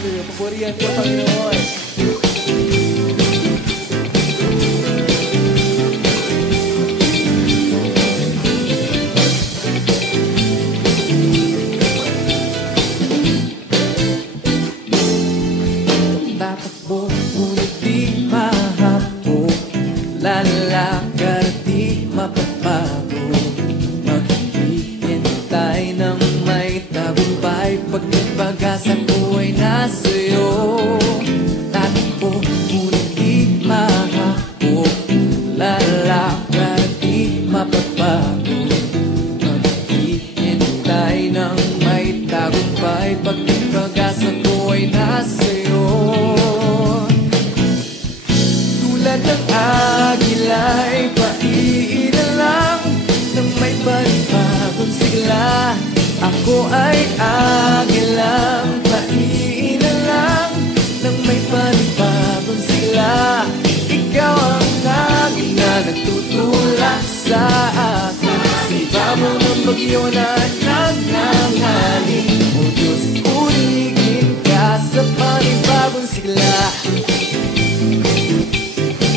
Hallelujah. Papurihan ko, Panginoon. Tatakbo, ngunit di mahapo. Lalakad, di mapapago. Maghihintay ng may tagumpay. Pag pag-asa ko ay nasa'yo. Tatakbo, ngunit di mahapo. Lalakad, di mapapago. Maghihintay ng may tagumpay. Pag pag-asa ko ay nasa'yo. Tulad ng agila'y paiilan lang nang may panibagong sigla. Ako ay agilang paiilan lang nang may panibagong sigla. Ikaw ang agil na nagtutulak sa akin. Sa ibabaw ng bagyo na nagnanghali. O Diyos, purihin ka sa panibagong sigla.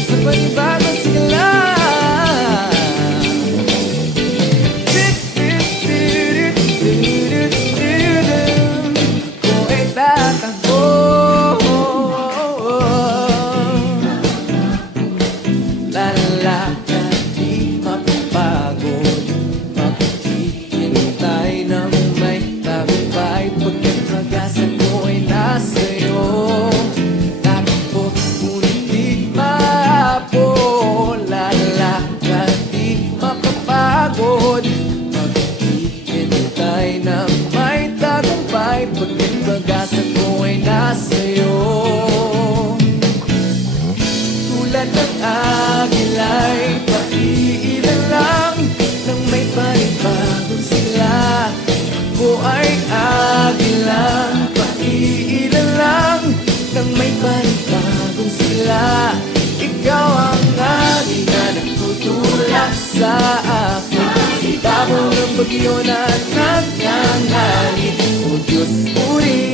Sa panibagong sigla. Ako ay tatakbo. Lalakad, di mapapagod. Maghihintay ng may tagumpay. Pagkat pag-asa ko ay nasa'yo. Tatakbo, ngunit di mahapo. Lalakad, di mapapagod. Maghihintay ng may tagumpay. Pagkat pag-asa ko ay nasa'yo. Tulad ng agila'y paiilan lang nang may panibagong sigla. Ako ay agilang paiilan lang nang may panibagong sigla. Ikaw ang agil na nagtutulak sa akin. Sa ibabaw ng bagyo na nagngangalit. O Diyos, purihin